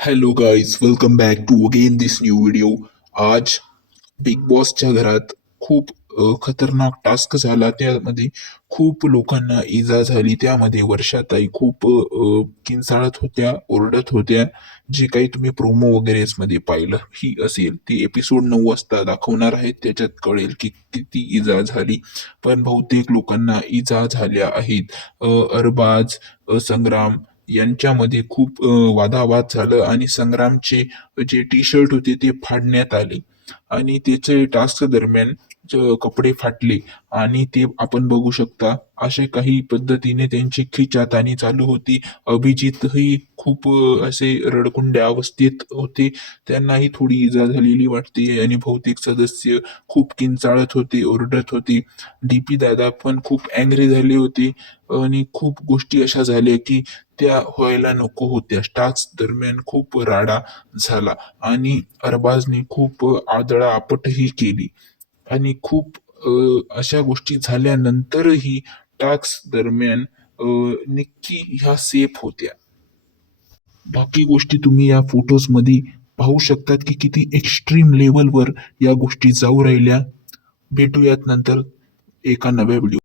Hello guys welcome back to again this new video आज big बॉसच्या घरात खूप खतरनाक टास्क झाला. त्यामध्ये खूप लोकांना इजा झाली. त्यामध्ये वर्षाताई खूप किंचाळत होत्या ओरडत होत्या. जे काही तुम्ही प्रोमो वगैरेच मध्ये पाहिलं ही असेल. ती एपिसोड नऊ वाजता दाखवणार आहेत. त्याच्यात कळेल की किती इजा झाली. पण बहुतेक लोकांना इजा झाल्या आहेत. अरबाज संग्राम यांच्यामध्ये खूप वादावाद झालं आणि संग्रामचे जे टी शर्ट होते ते फाडण्यात आले. आणि त्याचे टास्क दरम्यान कपडे फाटले आणि ते आपण बघू शकता अशा काही पद्धतीने त्यांची खिचातानी चालू होती. अभिजितही खूप असे रडकुंड्या अवस्थेत होते. त्यांनाही थोडी इजा झालेली वाटते आणि बहुतेक सदस्य खूप किंचाळत होते ओरडत होते. डीपी दादा पण खूप अँग्री झाले होते आणि खूप गोष्टी अशा झाल्या की त्या व्हायला नको होत्या. टास्क दरम्यान खूप राडा झाला आणि अरबाजने खूप आदळापटही केली. आणि खूप अशा गोष्टी झाल्यानंतरही टास्क दरम्यान निक्की ह्या सेफ होत्या. बाकी गोष्टी तुम्ही या फोटोजमध्ये पाहू शकतात की किती एक्स्ट्रीम लेवलवर या गोष्टी जाऊ राहिल्या. भेटूयात नंतर एका नव्या व्हिडिओ